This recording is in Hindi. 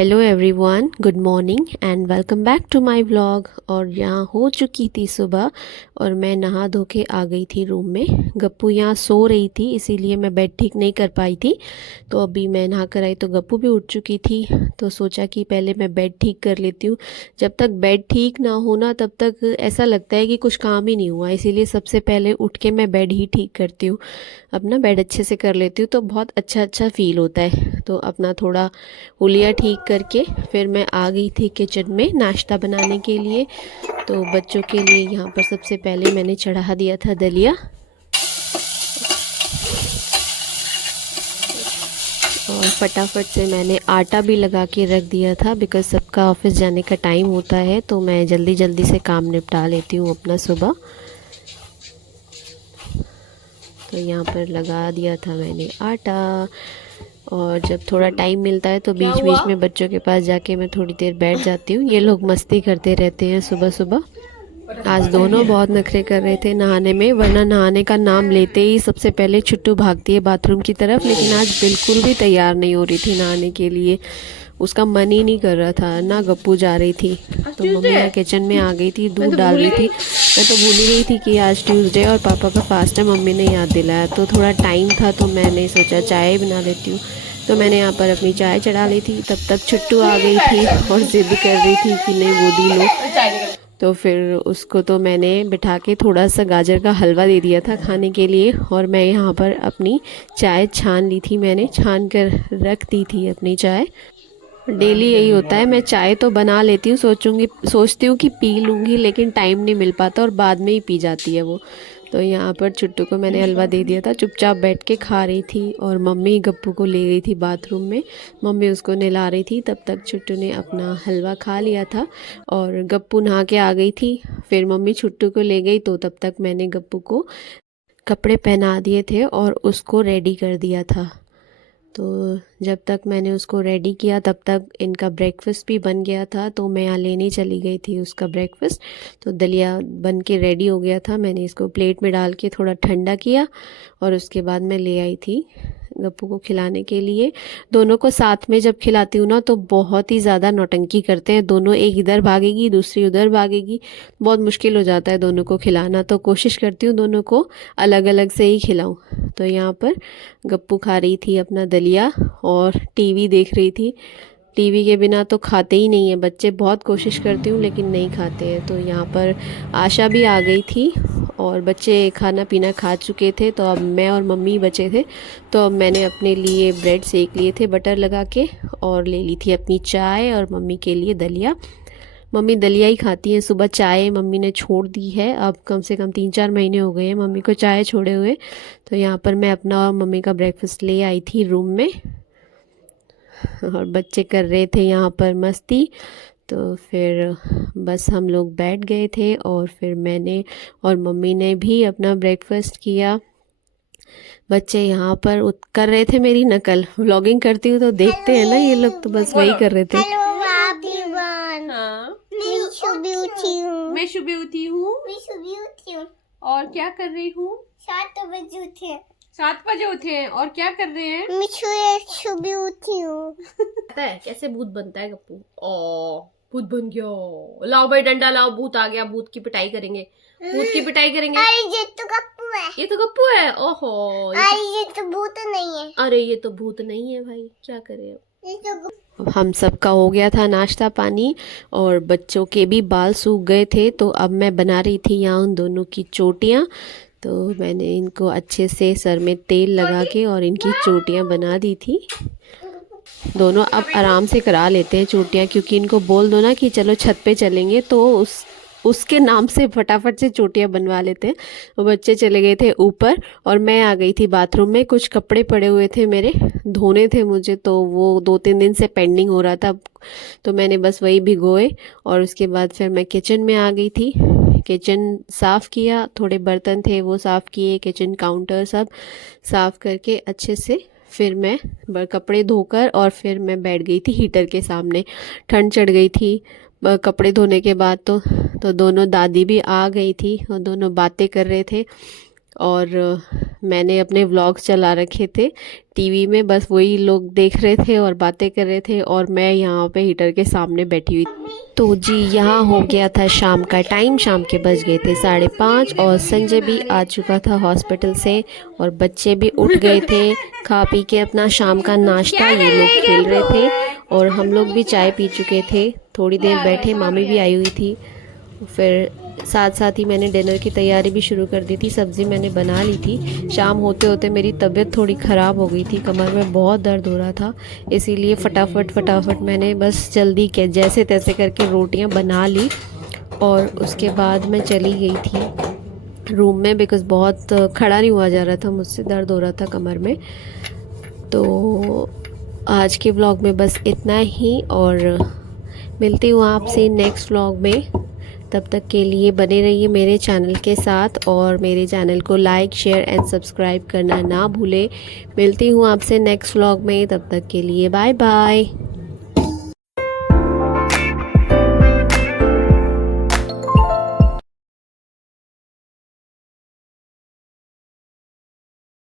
Hello everyone, good morning and welcome back to my vlog. और यहाँ हो चुकी थी सुबह और मैं नहा धो के आ गई थी रूम में। गप्पू यहाँ सो रही थी, इसीलिए मैं बेड ठीक नहीं कर पाई थी। तो अभी मैं नहा कर आई तो गप्पू भी उठ चुकी थी। तो सोचा कि पहले मैं बेड ठीक कर लेती हूँ। जब तक बेड ठीक ना हो ना तब तक ऐसा लगता है कि कुछ काम ही नहीं हुआ, इसीलिए सबसे पहले उठ के मैं बेड ही ठीक करती हूँ। अपना बेड अच्छे से कर लेती हूँ तो बहुत अच्छा फील होता है। तो अपना थोड़ा हुलिया ठीक करके फिर मैं आ गई थी किचन में नाश्ता बनाने के लिए। तो बच्चों के लिए यहाँ पर सबसे पहले मैंने चढ़ा दिया था दलिया, और फटाफट से मैंने आटा भी लगा के रख दिया था बिकॉज़ सबका ऑफिस जाने का टाइम होता है। तो मैं जल्दी जल्दी से काम निपटा लेती हूँ अपना सुबह। तो यहाँ पर लगा दिया था मैंने आटा, और जब थोड़ा टाइम मिलता है तो बीच बीच में बच्चों के पास जाके मैं थोड़ी देर बैठ जाती हूँ। ये लोग मस्ती करते रहते हैं सुबह सुबह। आज दोनों बहुत नखरे कर रहे थे नहाने में, वरना नहाने का नाम लेते ही सबसे पहले छुट्टू भागती है बाथरूम की तरफ, लेकिन आज बिल्कुल भी तैयार नहीं हो रही थी नहाने के लिए। उसका मन ही नहीं कर रहा था ना। गप्पू जा रही थी तो मम्मी यहाँ किचन में आ गई थी, दूध डाल रही थी। मैं तो भूल ही गई थी कि आज ट्यूसडे और पापा का फास्ट है। मम्मी ने याद दिलाया तो थोड़ा टाइम था तो मैंने सोचा चाय बना लेती हूँ। तो मैंने यहाँ पर अपनी चाय चढ़ा ली थी। तब तक छुट्टू आ गई थी और ज़िद कर रही थी कि नहीं गोदी लो। तो फिर उसको तो मैंने बिठा के थोड़ा सा गाजर का हलवा दे दिया था खाने के लिए, और मैं यहाँ पर अपनी चाय छान ली थी। मैंने छान कर रख दी थी अपनी चाय। डेली यही होता है, मैं चाय तो बना लेती हूँ, सोचती हूँ कि पी लूँगी, लेकिन टाइम नहीं मिल पाता और बाद में ही पी जाती है वो। तो यहाँ पर छुट्टू को मैंने हलवा दे दिया था, चुपचाप बैठ के खा रही थी। और मम्मी गप्पू को ले गई थी बाथरूम में, मम्मी उसको नहला रही थी। तब तक छुट्टू ने अपना हलवा खा लिया था और गप्पू नहा के आ गई थी। फिर मम्मी छुट्टू को ले गई तो तब तक मैंने गप्पू को कपड़े पहना दिए थे और उसको रेडी कर दिया था। तो जब तक मैंने उसको रेडी किया तब तक इनका ब्रेकफास्ट भी बन गया था। तो मैं यहाँ लेने चली गई थी उसका ब्रेकफास्ट। तो दलिया बन के रेडी हो गया था, मैंने इसको प्लेट में डाल के थोड़ा ठंडा किया और उसके बाद मैं ले आई थी गप्पू को खिलाने के लिए। दोनों को साथ में जब खिलाती हूँ ना तो बहुत ही ज़्यादा नौटंकी करते हैं दोनों, एक इधर भागेगी दूसरी उधर भागेगी, बहुत मुश्किल हो जाता है दोनों को खिलाना। तो कोशिश करती हूँ दोनों को अलग अलग से ही खिलाऊँ। तो यहाँ पर गप्पू खा रही थी अपना दलिया और टीवी देख रही थी। टीवी के बिना तो खाते ही नहीं है बच्चे, बहुत कोशिश करती हूँ लेकिन नहीं खाते हैं। तो यहाँ पर आशा भी आ गई थी और बच्चे खाना पीना खा चुके थे, तो अब मैं और मम्मी बचे थे। तो अब मैंने अपने लिए ब्रेड सेक लिए थे बटर लगा के, और ले ली थी अपनी चाय और मम्मी के लिए दलिया। मम्मी दलिया ही खाती हैं, सुबह चाय मम्मी ने छोड़ दी है। अब कम से कम 3-4 महीने हो गए हैं मम्मी को चाय छोड़े हुए। तो यहाँ पर मैं अपना और मम्मी का ब्रेकफास्ट ले आई थी रूम में, और बच्चे कर रहे थे यहाँ पर मस्ती। तो फिर बस हम लोग बैठ गए थे और फिर मैंने और मम्मी ने भी अपना ब्रेकफास्ट किया। बच्चे यहाँ पर कर रहे थे मेरी नकल, व्लॉगिंग करती हूँ तो देखते हैं ना ये लोग, तो बस वही कर रहे थे। हाँ, मैं सुबह उठी हूँ और क्या कर रही हूँ? 7 बजे उठे। 7 बजे उठे हैं और क्या कर रहे हैं? मैं सुबह उठी हूँ। पता है कैसे भूत बनता है गप्पू? ओ भूत बन गया, लाओ भाई डंडा लाओ, भूत आ गया, भूत की पिटाई करेंगे, भूत की पिटाई करेंगे। अरे ये तो गप्पू है। ये तो गप्पू है, ओहो। अरे ये तो भूत नहीं है। अरे ये तो भूत नहीं है भाई, क्या करे अब। ये तो हम सबका हो गया था नाश्ता पानी और बच्चों के भी बाल सूख गए थे। तो अब मैं बना रही थी यहाँ उन दोनों की चोटियाँ। तो मैंने इनको अच्छे से सर में तेल लगा के और इनकी चोटियाँ बना दी थी। दोनों अब आराम से करा लेते हैं चोटियाँ, क्योंकि इनको बोल दो ना कि चलो छत पे चलेंगे तो उसके नाम से फटाफट से चोटियाँ बनवा लेते हैं। वो बच्चे चले गए थे ऊपर और मैं आ गई थी बाथरूम में। कुछ कपड़े पड़े हुए थे मेरे, धोने थे मुझे, तो वो 2-3 दिन से पेंडिंग हो रहा था। तो मैंने बस वही भिगोए और उसके बाद फिर मैं किचन में आ गई थी। किचन साफ़ किया, थोड़े बर्तन थे वो साफ़ किए, किचन काउंटर सब साफ़ करके अच्छे से फिर मैं कपड़े धोकर और फिर मैं बैठ गई थी हीटर के सामने। ठंड चढ़ गई थी कपड़े धोने के बाद। तो दोनों दादी भी आ गई थी और दोनों बातें कर रहे थे। और मैंने अपने व्लॉग्स चला रखे थे टीवी में, बस वही लोग देख रहे थे और बातें कर रहे थे और मैं यहाँ पे हीटर के सामने बैठी हुई। तो जी यहाँ हो गया था शाम का टाइम, शाम के बज गए थे 5:30 और संजय भी आ चुका था हॉस्पिटल से और बच्चे भी उठ गए थे खा पी के अपना शाम का नाश्ता। ये लोग खेल रहे थे और हम लोग भी चाय पी चुके थे, थोड़ी देर बैठे, मामी भी आई हुई थी। फिर साथ साथ ही मैंने डिनर की तैयारी भी शुरू कर दी थी। सब्ज़ी मैंने बना ली थी। शाम होते होते मेरी तबीयत थोड़ी ख़राब हो गई थी, कमर में बहुत दर्द हो रहा था, इसीलिए फटाफट मैंने बस जल्दी के जैसे तैसे करके रोटियां बना ली और उसके बाद मैं चली गई थी रूम में, बिकॉज़ बहुत खड़ा नहीं हुआ जा रहा था मुझसे, दर्द हो रहा था कमर में। तो आज के व्लॉग में बस इतना ही और मिलती हूँ आपसे नेक्स्ट व्लॉग में। तब तक के लिए बने रहिए मेरे चैनल के साथ और मेरे चैनल को लाइक शेयर एंड सब्सक्राइब करना ना भूलें। मिलती हूँ आपसे नेक्स्ट व्लॉग में, तब तक के लिए बाय बाय।